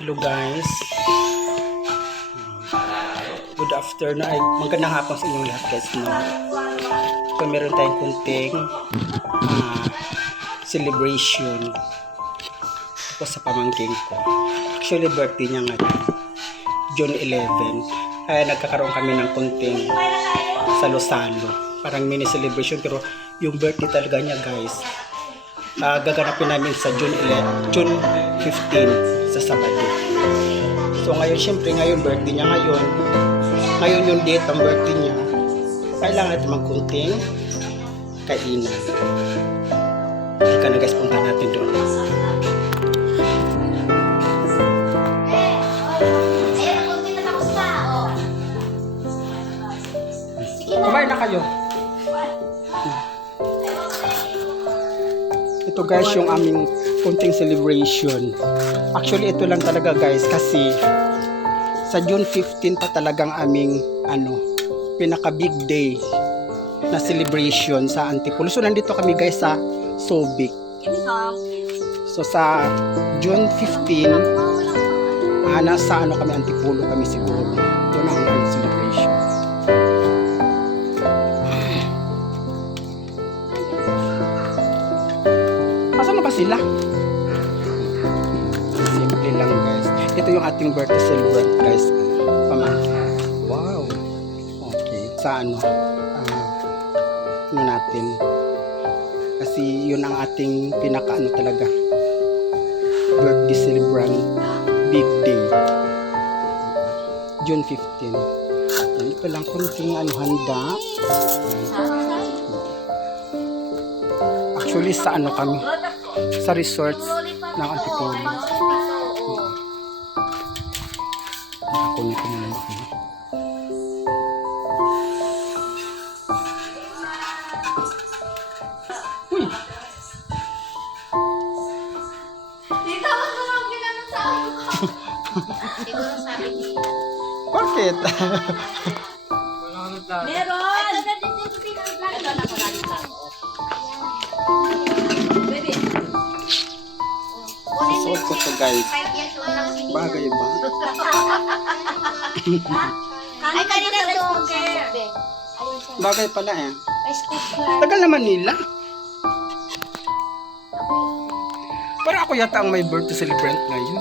Hello guys. Good afternoon. Ay, magandang hapon sa inyong lahat guys. No? So, meron tayong kunting celebration ako sa pamangking ko. Actually, birthday niya ngayon. June 11. Kaya nagkakaroon kami ng kunting salo-salo. Parang mini celebration. Pero yung birthday talaga niya guys, gaganapin namin sa June 15 sa Sabado. So ngayon, syempre ngayon birthday niya ngayon. Ngayon yung date ang birthday niya. Kailangan natin magkunting kainan. Ika na guys, punta natin doon. Kumain na kayo. Ito guys yung aming kunting celebration. Actually ito lang talaga guys kasi sa June 15 pa talagang aming pinaka big day na celebration sa Antipolo. So nandito kami guys sa Subic. So sa June 15 nasa kami Antipolo kami siguro. Doon ang aming celebration. Asan na ba sila? Simple lang guys. Ito yung ating birthday celebrant guys. Pamangkin. Wow. Okay. Sa natin. Kasi yun ang ating pinaka talaga. Birthday celebrant. Big day. June 15. Ito lang kunting handa. Actually sa kami sa resorts ng Antipolo. Ako nito naman ako. Uy! Dito mo naman ginanong sa akin. Siguro sabi niya. Bakit? Meron! Ito na pinag-vlog. Ito na magaling lang. Baby. Suot ko to guys. 5 years old lang si Nina. Bagay ba? Ay, kanina sa smoker. Bagay pala eh. Ay, smoker. Tagal naman nila. Pero ako yata ang may birthday celebrant ngayon.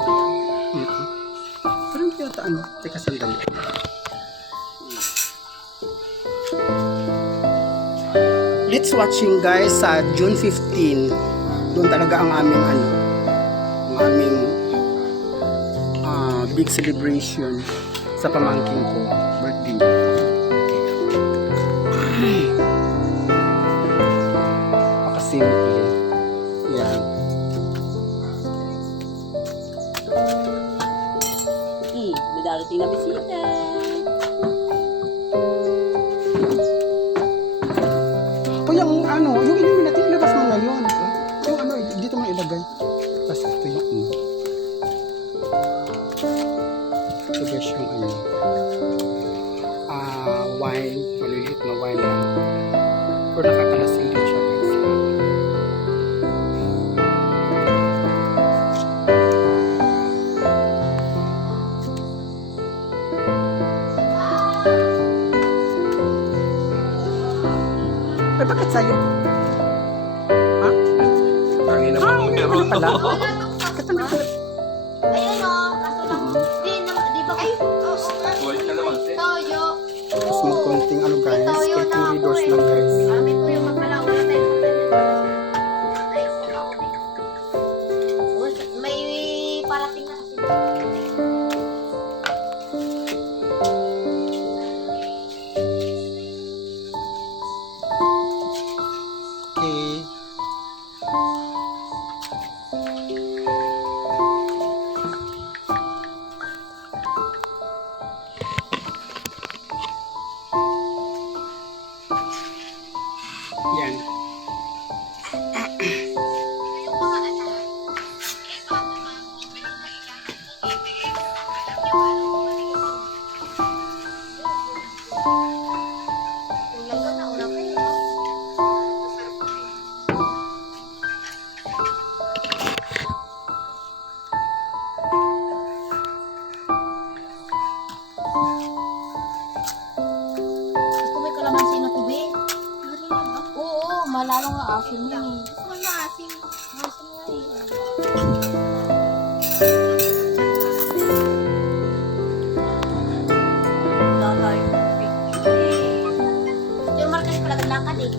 Pero hindi yata Teka sandali. Let's watching guys sa June 15. Doon talaga ang aming big celebration sa pamangkin ko birthday. Paka-simple. Yan. May darating na bisita. O yung yung illuminati, ilabas mo na yun. Yung dito mo ilagay. Tapos ito yung ito guys yung wine, maliliit na wine lang. Pero nakakalasing din siya guys. Ay, bakit sa'yo? Ha? Tangin na mga meron. Pala? Bakit naman pala? Ayun o. Kaso lang. Di ba kayo? Buhay ka naman, sis. Toyo. Tapos magkonting guys, Toyo kay na 2 ako readers lang guys. May tuyo magpalaw. Wala tayo may parating na kasi. Okay. nga asin yan eh. Gusto ko na asin. Asin nga eh. Yung markas pala lakad eh.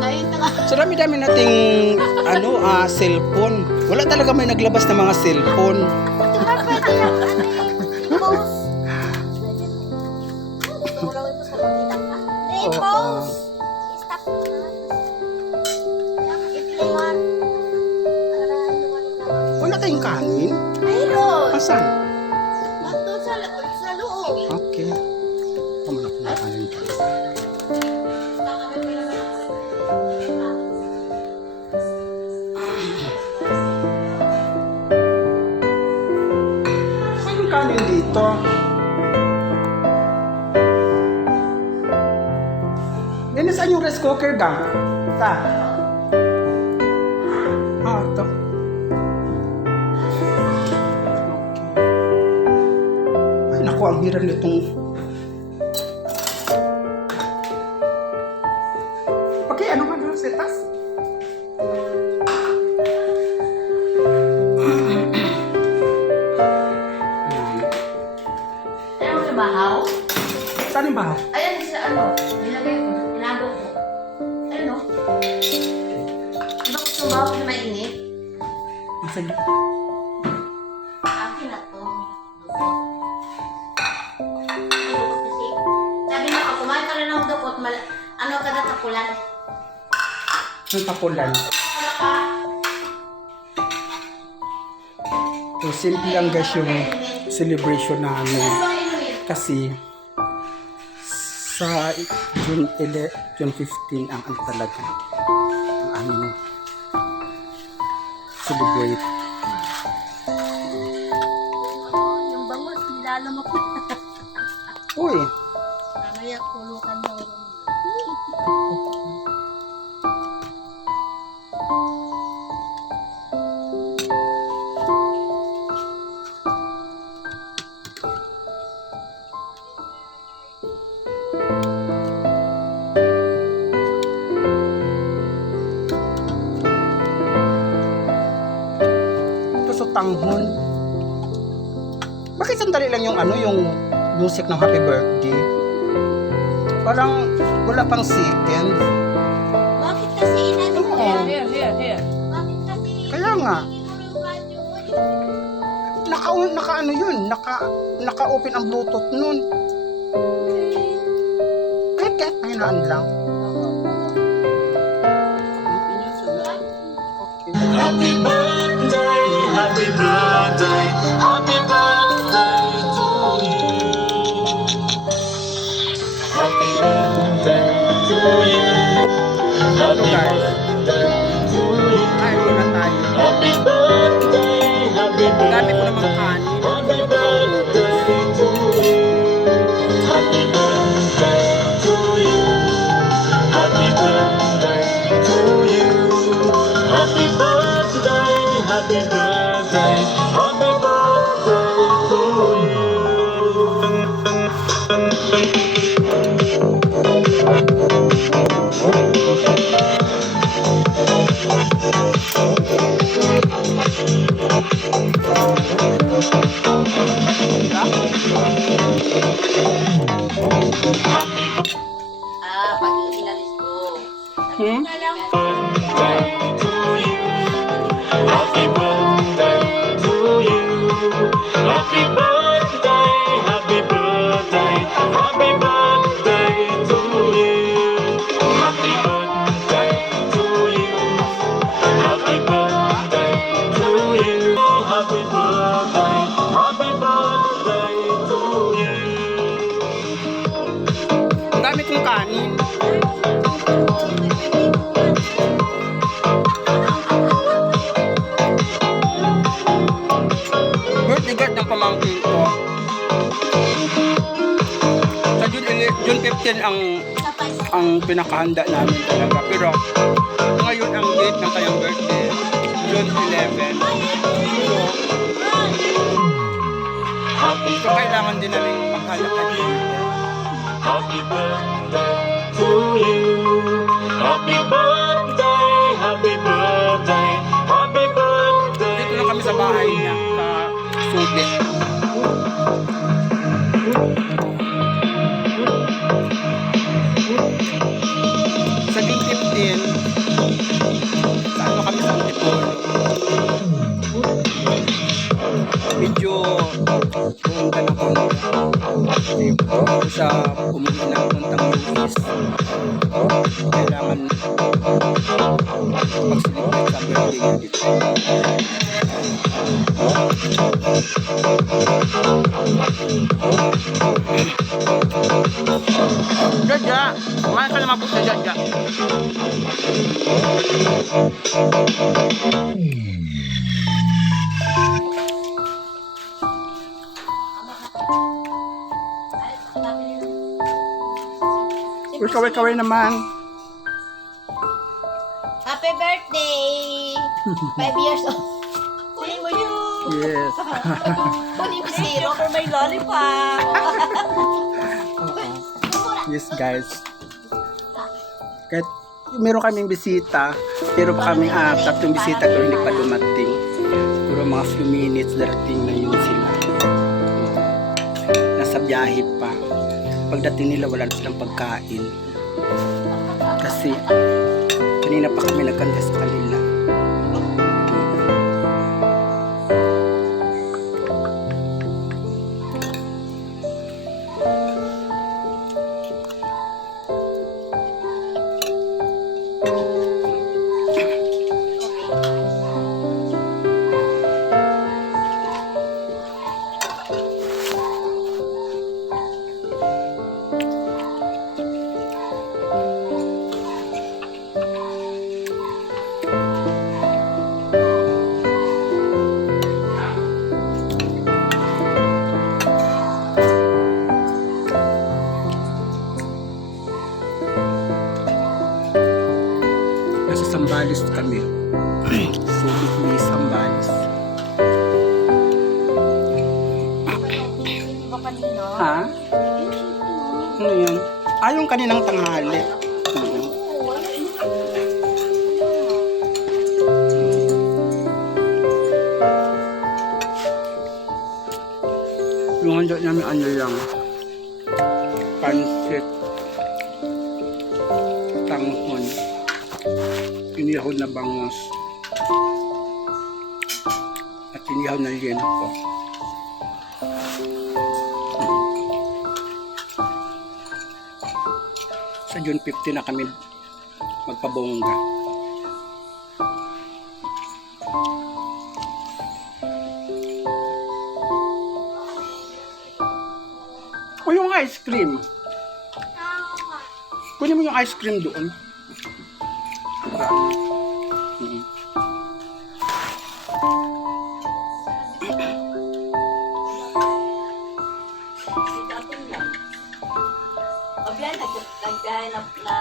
Ngayon na nga. So dami-dami nating cellphone. Wala talaga may naglabas ng mga cellphone. Diba pwede lang i-post? Gusto mo lang i-post kapag kita ka? I-post! I-stop mo na. I-playan. Wala tayong kanin. Mayroon! Asan? Nandun sa loob. Okay. Kamalak na kanin. Saan yung kanin dito? Yan, saan yung rice cooker gang? Ta. Ito. Okay. Ay, naku, ang hirap nitong... Okay, ano ka doon, setas? Ano mo yung bahaw? Saan yung bahaw? Ayan, sa ano? Nilagay ko. Tinago ko. Ano? Diba gusto mo bahaw na mainit? Sige. Akin na to. Dukot kasi. Sabi na ako, kumain ka rin ng dukot. Ano ka na tapulan? Yung tapulan. Wala ka. So, simple lang guys yung celebration namin. Kasi sa June 15 ang talaga ang aming celebrate. Yung bangus, nilalo mo ko. Uy, Mamaya, kulukan mo. ito sa tanghon. Bakit sandali lang yung yung music ng happy birthday? Parang wala pang second. Bakit kasi inano mo Oo. yan? Bakit kasi Kaya nga. hindi mo yung radyo mo? Naka-ano yun, naka-open ang Bluetooth nun. Kahit pahinaan lang. Okay. Happy birthday, happy birthday, happy birthday to you. Happy birthday to you. Happy birthday to you. Ay, muna tayo. Happy birthday, happy Dami ko birthday, namang kanin. happy birthday to you. Happy birthday to you. Happy birthday to you. Happy birthday, happy birthday, happy birthday to you. Pag inalis ko. Hmm? Birthday to you. Happy birthday to you. Happy birthday, happy birthday, happy birthday to you. Happy birthday to you. Happy birthday to you. Happy birthday, happy birthday to you. Ang dami kong kanin. Birthday girl ng pamangkin ko. Sa June 15 ang pinakahanda namin talaga. Pero ngayon ang date ng kanyang birthday, June 11. So kailangan din namin maghalakad dito. Happy birthday to you. Happy birthday, happy birthday, happy birthday. Dito lang kami sa bahay niya, sa Subic. Sa June 15, sa ano kami sa Antipolo. Medyo pumunta na kami sa umuwi ng puntang Luis. Kailangan mag-celebrate sa birthday niya dito. Jaja, kumain ka naman po sa Jaja. Kaway-kaway naman. Happy birthday! 5 years old. Kunin mo yun. Yes. Kunin mo zero for my lollipop. Yes, guys. Kahit meron kaming bisita, pero pa kaming tatlong bisita pero hindi pa dumating. Siguro mga few minutes darating na yun sila. Nasa biyahe pa. Pagdating nila wala na silang pagkain. Kasi kanina pa kami nagkanta sa kanila. Nasa Sambales kami. Subic ni Sambales. Ha? Ano yan? Yung kaninang tanghali. Yung handa namin ano lang. Pansit. Tanghon. Inihaw na bangos. At inihaw na lienpo. Sa June 15 na kami magpabongga. O yung ice cream. Kunin mo yung ice cream doon. Obyan, nagkahanap na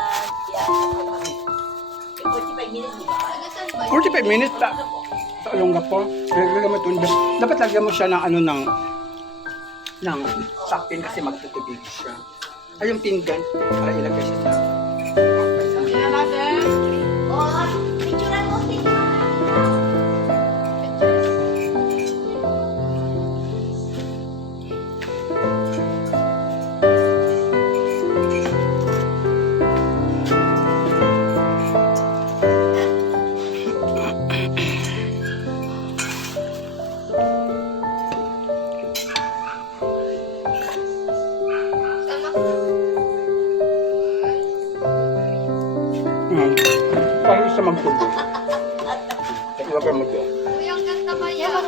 kami. 45 minutes, di ba? 45 minutes sa Olongapo. Lagyan mo ito. Dapat lagyan mo siya ng ano ng sakpin kasi magtutubig siya. Ay, yung pinggan para ilagay siya sa Oh, picturean mo, para isa magtubig. Ilagay mo doon. Yung ganda ba yan?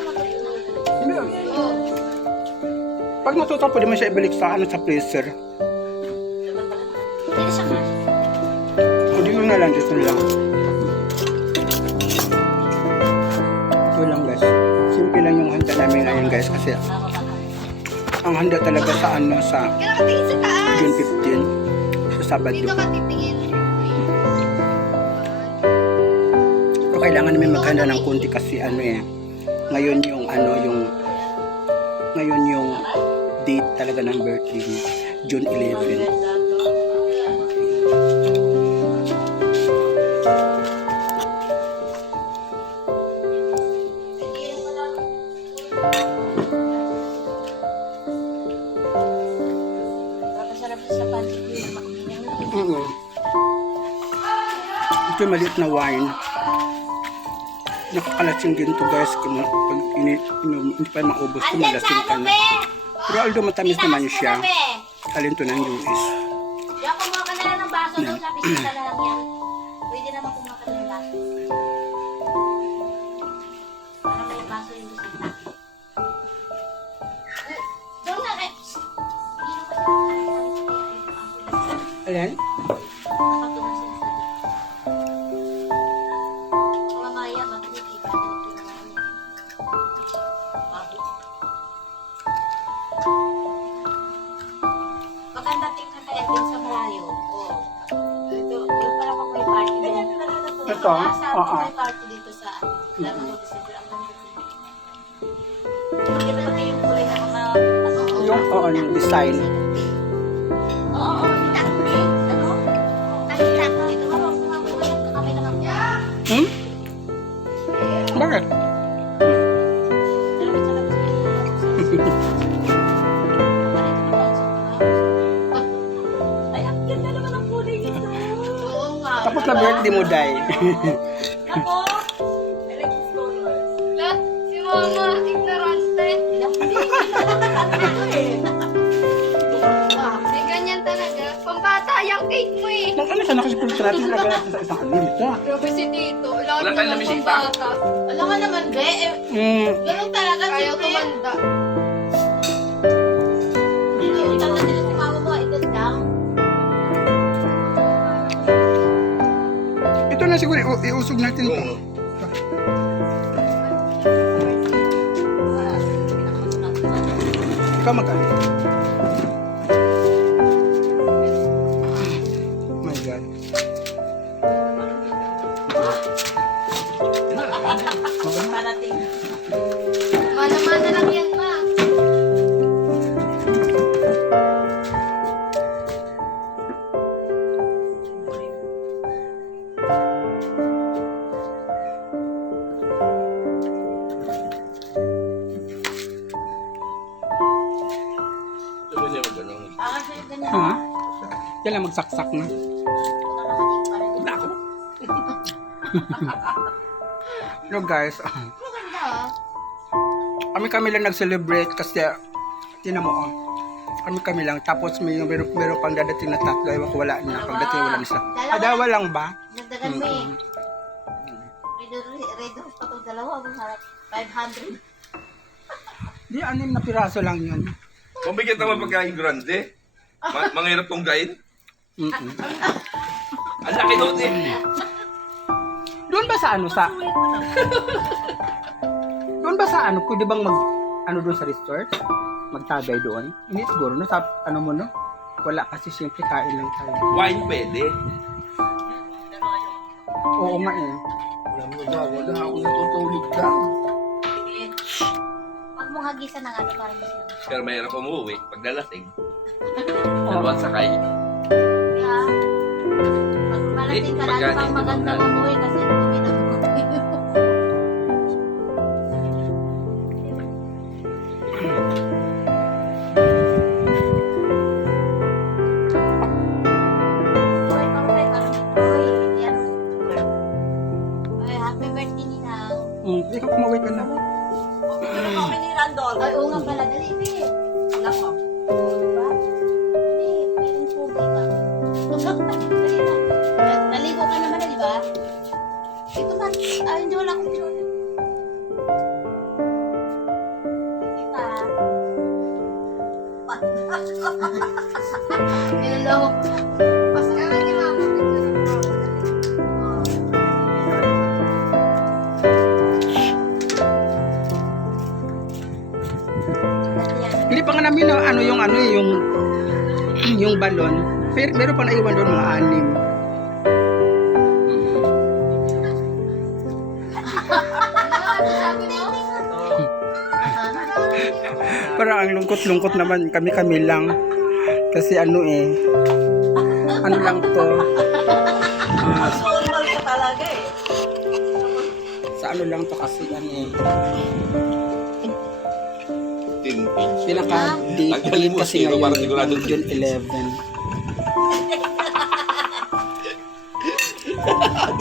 Pag matuto, pwede mo siya ibalik sa sa freezer. Hindi siya mas. O dito na lang, dito na lang. Ito lang guys. Simple lang yung handa namin ngayon guys kasi ang handa talaga sa sa Kinakatingin sa taas. June 15 sa Sabado. Dito ka titingin. Pero kailangan namin maghanda ng konti kasi ngayon yung ngayon yung date talaga ng birthday niya, June 11. Papasarap sa pancit ko yung makinig. Oo. Ito yung maliit na wine. Nakakalasing din to guys. Kung pag hindi pa maubos ko, malasing ka na. Pero although matamis naman siya, talento ng Luis. Diyan, kumuha ka na lang ng baso doon sa pisita na lang yan. Pwede naman kumuha ka ng baso. Para may baso yung bisita. Doon na rin. Hindi naman sila. Ayan. Napatunan sila sa dito. Mamaya, matuloy ka. Bago. Maganda tingnan kaya din sa malayo. Oh. Ito, yung pala kung may party doon. Ito? Oo. May party dito sa Lamang ng December. Ang ganda din. Hindi ba yung kulay na mga Yung yung design. Oo, kita. Ano? Nakita ko dito. Kami naman. Hmm? Bakit? Ay, ang ganda naman ang kulay nito. Oo nga. Tapos na birthday mo, Day. Ako? I like this color. Si Mama, ignorante. May ganyan talaga. Pambata yung cake mo eh. Nang ano siya nakasipulito natin talaga sa isang kanil ito. Grabe si Tito. Wala Lahat tayong naman lamisita. pambata. Alam nga naman, be. Ganun talaga. Ayaw siyempre. tumanda. Hindi, tanda nila si Mama mo. Ito lang. Ito na siguro, iusog natin ito. Ikaw magkano? Oh my God. Parating. Mana-mana lang yan, ma. Ito mo niya mag-ganong. Bakit siya ganyan? Ha? Yan lang magsaksak na. Wala ka Hello guys. Maganda ah. Kami lang nag-celebrate kasi tinan mo oh. Kami lang. Tapos meron pang dadating na tatlo. Ewan ko wala na. Pagdating wala na sila. Dalawa lang ba? Nagdagan mo eh. Red Horse pa itong dalawa. 500. Di, 6 na piraso lang yun. Kung bigyan naman pagkain grande, manghirap kong kain. Mm-mm. Ang laki doon eh. Doon ba sa ano sa Doon ba sa ano pwede bang doon sa resort? Magtagay doon? Hindi siguro no sa ano mo no? Wala kasi siyempre kain lang tayo. Wine pwede. Oo nga eh. Wala ako natutulog lang. Huwag mong hagisan ng ano para mas lang. Pero mahirap umuwi pag nalasing. Dalawang sakay. Kaya, pag malating ka lalo pang maganda mamuwi kasi dumi na buko. Uy, pangkay, parang uy, yan. Uy, happy birthday ni Nang. Hindi ka kumaway ka na. Ay, oo nga pala, dali, babe. Nako. Diba? Dali, pwedeng pugi ka. Dali na. Naligo ka naman na, di ba? Ito ba? Hindi wala akong picture. Kita. Niloloko. Basta ka ni Mama. Hindi pa nga namin yung balon. Pero meron pa naiwan doon mga 6. Parang ang lungkot-lungkot naman kami lang. Kasi ano lang to. Normal ka talaga eh. Sa ano lang to kasi 14 page. Pinaka-date Tanggalin mo kasi zero para ngayon sigurado ng June 11.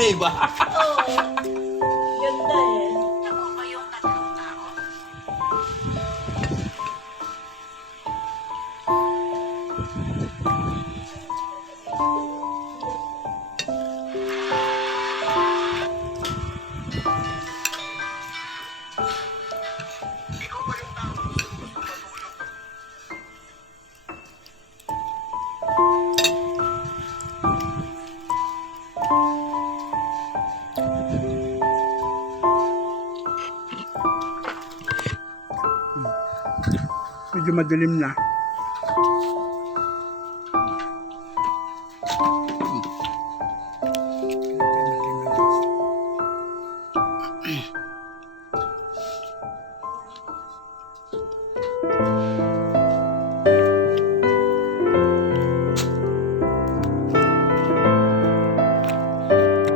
Diba? Oo. Ganda eh. Medyo madilim na.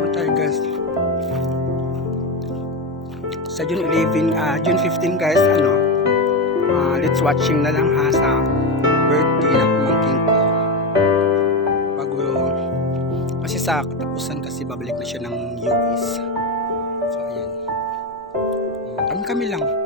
Okay guys. Sa June 11, June 15 guys, let's watching na lang ha sa birthday ng pamangkin ko. Bago, kasi sa katapusan kasi babalik na siya ng US. So ayan. Kami lang.